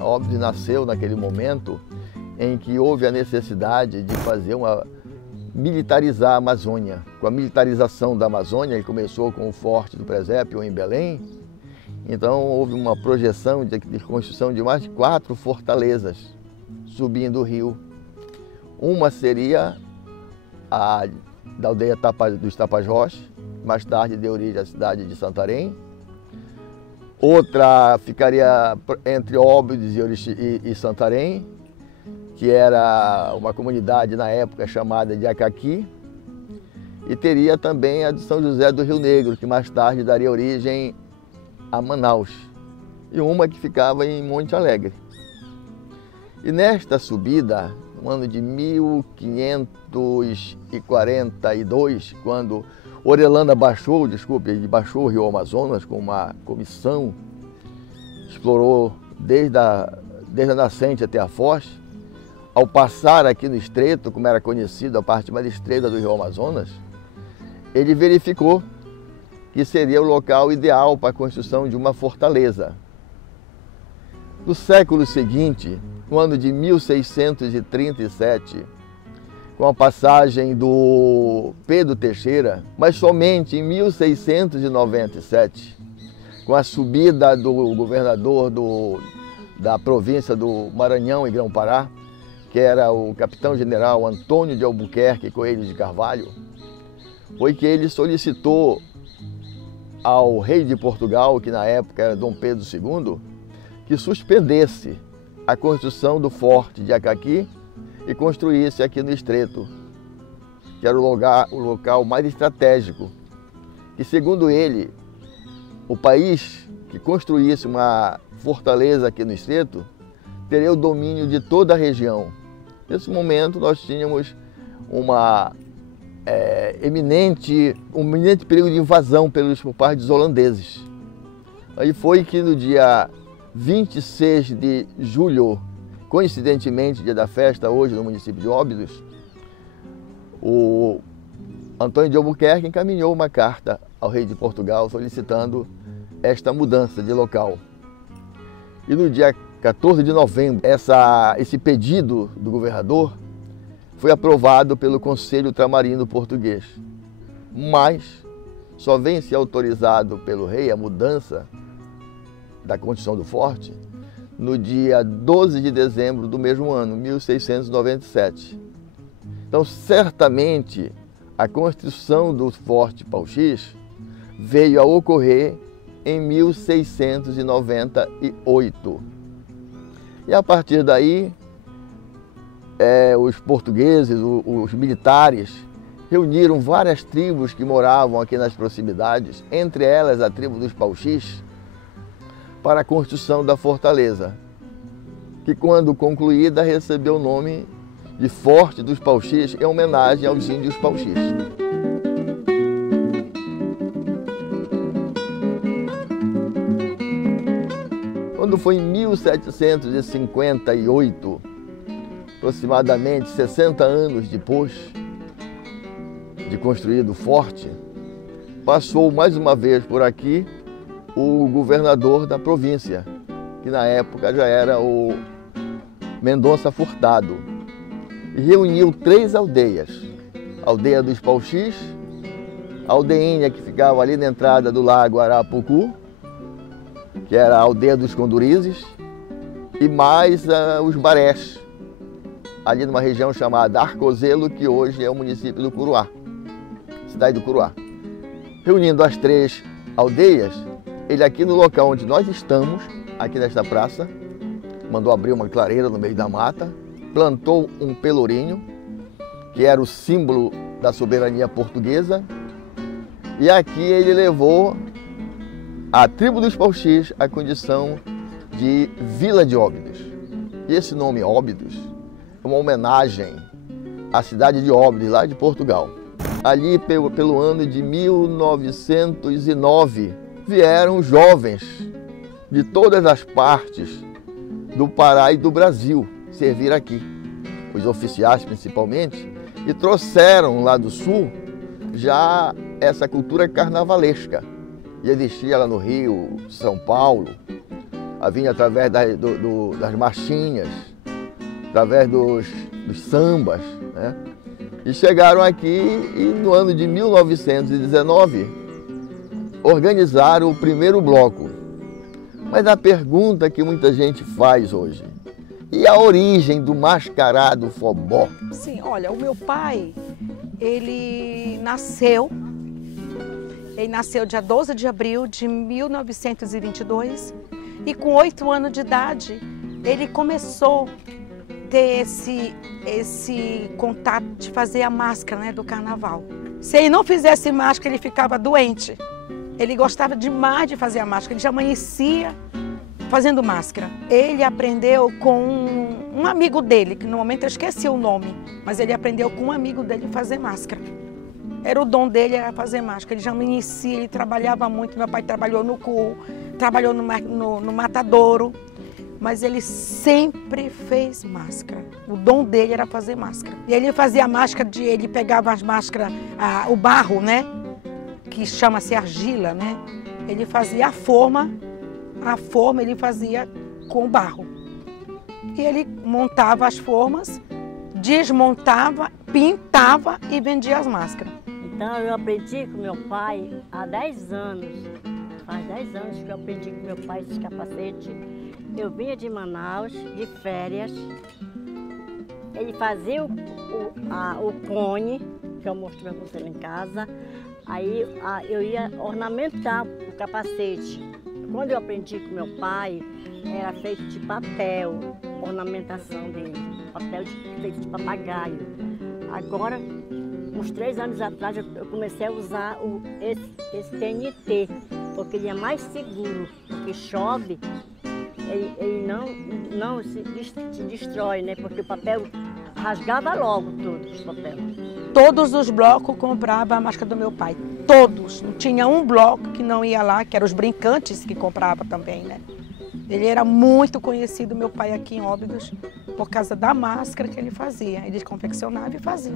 Óbidos nasceu naquele momento em que houve a necessidade de militarizar a Amazônia. Com a militarização da Amazônia, ele começou com o Forte do Presépio em Belém, então houve uma projeção de construção de mais de 4 fortalezas subindo o rio. Uma seria a da aldeia dos Tapajós, mais tarde deu origem à cidade de Santarém. Outra ficaria entre Óbidos e Santarém, que era uma comunidade na época chamada de Acaqui. E teria também a de São José do Rio Negro, que mais tarde daria origem a Manaus. E uma que ficava em Monte Alegre. E nesta subida, no ano de 1542, quando Orellana baixou o rio Amazonas com uma comissão, explorou desde a nascente até a foz. Ao passar aqui no estreito, como era conhecido, a parte mais estreita do rio Amazonas, ele verificou que seria o local ideal para a construção de uma fortaleza. No século seguinte, no ano de 1637, com a passagem do Pedro Teixeira, mas somente em 1697, com a subida do governador da província do Maranhão e Grão-Pará, que era o capitão-general Antônio de Albuquerque Coelho de Carvalho, foi que ele solicitou ao rei de Portugal, que na época era Dom Pedro II, que suspendesse a construção do forte de Acaqui e construísse aqui no estreito, que era o local mais estratégico. E segundo ele, o país que construísse uma fortaleza aqui no estreito teria o domínio de toda a região. Nesse momento nós tínhamos um eminente perigo de invasão por parte dos holandeses. Aí foi que no dia 26 de julho, coincidentemente, dia da festa hoje no município de Óbidos, o Antônio de Albuquerque encaminhou uma carta ao rei de Portugal solicitando esta mudança de local. E no dia 14 de novembro, esse pedido do governador foi aprovado pelo Conselho Ultramarino Português. Mas só vem ser autorizado pelo rei a mudança da construção do forte no dia 12 de dezembro do mesmo ano, 1697. Então, certamente, a construção do Forte Pauxis veio a ocorrer em 1698. E a partir daí, os portugueses, os militares, reuniram várias tribos que moravam aqui nas proximidades, entre elas a tribo dos Pauxis, para a construção da fortaleza, que quando concluída recebeu o nome de Forte dos Pauxis, em homenagem aos índios Pauxis. Quando foi em 1758, aproximadamente 60 anos depois de construído o forte, passou mais uma vez por aqui o governador da província, que na época já era o Mendonça Furtado, e reuniu 3 aldeias: a aldeia dos Pauxis, a aldeinha que ficava ali na entrada do lago Arapucu, que era a aldeia dos Condorizes, e mais os Barés, ali numa região chamada Arcozelo, que hoje é o município do Curuá, cidade do Curuá. Reunindo as 3 aldeias, ele aqui no local onde nós estamos, aqui nesta praça, mandou abrir uma clareira no meio da mata, plantou um pelourinho, que era o símbolo da soberania portuguesa, e aqui ele levou a tribo dos Pauxis à condição de Vila de Óbidos. E esse nome Óbidos é uma homenagem a cidade de Óbidos, lá de Portugal. Ali, pelo ano de 1909, vieram jovens de todas as partes do Pará e do Brasil servir aqui, os oficiais principalmente, e trouxeram lá do sul já essa cultura carnavalesca. E existia lá no Rio, São Paulo, vinha através das marchinhas, através dos sambas, né? E chegaram aqui e no ano de 1919 organizaram o primeiro bloco. Mas a pergunta que muita gente faz hoje, e a origem do mascarado forró? Sim, olha, o meu pai, ele nasceu dia 12 de abril de 1922 e com 8 anos de idade ele começou a ter esse contato de fazer a máscara, né, do carnaval. Se ele não fizesse máscara, ele ficava doente. Ele gostava demais de fazer a máscara, ele já amanhecia fazendo máscara. Ele aprendeu com um amigo dele, que no momento eu esqueci o nome, mas ele aprendeu com um amigo dele a fazer máscara. Era o dom dele, era fazer máscara. Ele já amanhecia, ele trabalhava muito. Meu pai trabalhou no CUL, trabalhou no Matadouro, mas ele sempre fez máscara. O dom dele era fazer máscara. E ele fazia máscara, ele pegava as máscaras, o barro, né? Que chama-se argila, né? Ele fazia a forma ele fazia com barro. E ele montava as formas, desmontava, pintava e vendia as máscaras. Então eu aprendi com meu pai há 10 anos. Faz 10 anos que eu aprendi com meu pai esse capacete. Eu vinha de Manaus, de férias. Ele fazia o cone, que eu mostro para você lá em casa. Aí eu ia ornamentar o capacete. Quando eu aprendi com meu pai, era feito de papel, ornamentação dele, papel feito de papagaio. Agora, uns 3 anos atrás, eu comecei a usar esse TNT, porque ele é mais seguro, porque chove, ele não se destrói, né? Porque o papel rasgava logo todo os papéis. Todos os blocos compravam a máscara do meu pai, todos. Não tinha um bloco que não ia lá, que eram os brincantes que compravam também, né? Ele era muito conhecido, meu pai, aqui em Óbidos, por causa da máscara que ele fazia. Ele confeccionava e fazia.